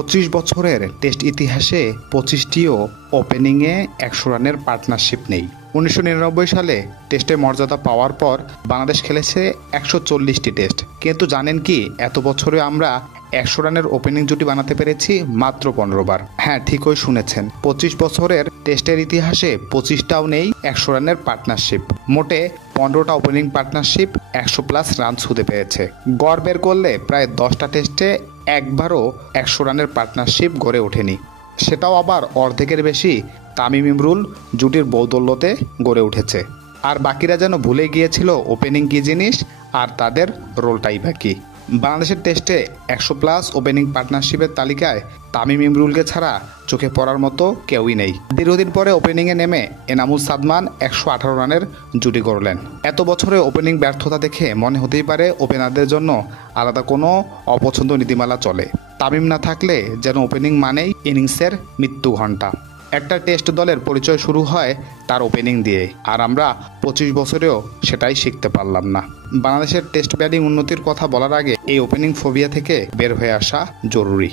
25 বছরের টেস্ট ইতিহাসে 25টিও ওপেনিংয়ে 100 রানের পার্টনারশিপ নেই। 1999 সালে টেস্টে মর্যাদা পাওয়ার পর বাংলাদেশ খেলেছে 140টি টেস্ট, কিন্তু জানেন কি এত বছরে আমরা 100 রানের ওপেনিং জুটি বানাতে পেরেছি মাত্র 15 বার। হ্যাঁ, ঠিকই শুনেছেন, 25 বছরের টেস্টের ইতিহাসে 25টাও নেই 100 রানের পার্টনারশিপ। মোটে 15টা ওপেনিং পার্টনারশিপ 100+ রান ছুঁতে পেরেছে। গড় বের করলে প্রায় 10টা টেস্টে একবারও 100 রানের পার্টনারশিপ গড়ে ওঠেনি, সেটাও আবার অর্ধেকের বেশি তামিম ইমরুল জুটির বৌদৌলতে গড়ে উঠেছে। আর বাকিরা যেন ভুলে গিয়েছিল ওপেনিং কী জিনিস, আর তাদের রোলটাই বাকি। বাংলাদেশের টেস্টে 100+ ওপেনিং পার্টনারশিপের তালিকায় তামিম ইমরুলকে ছাড়া চোখে পড়ার মতো কেউই নেই। দীর্ঘদিন পরে ওপেনিংয়ে নেমে এনামুল সাদমান 118 রানের জুটি গড়লেন। এত বছরে ওপেনিং ব্যর্থতা দেখে মনে হতেই পারে ওপেনারদের জন্য আলাদা কোনো অপছন্দ নীতিমালা চলে। তামিম না থাকলে যেন ওপেনিং মানেই ইনিংসের মৃত্যু ঘণ্টা। একটা টেস্ট দলের পরিচয় শুরু হয় তার ওপেনিং দিয়ে, আর আমরা 25 বছরেও সেটাই শিখতে পারলাম না। বাংলাদেশের টেস্ট ব্যাটিং উন্নতির কথা বলার আগে এই ওপেনিং ফোবিয়া থেকে বের হয়ে আসা জরুরি।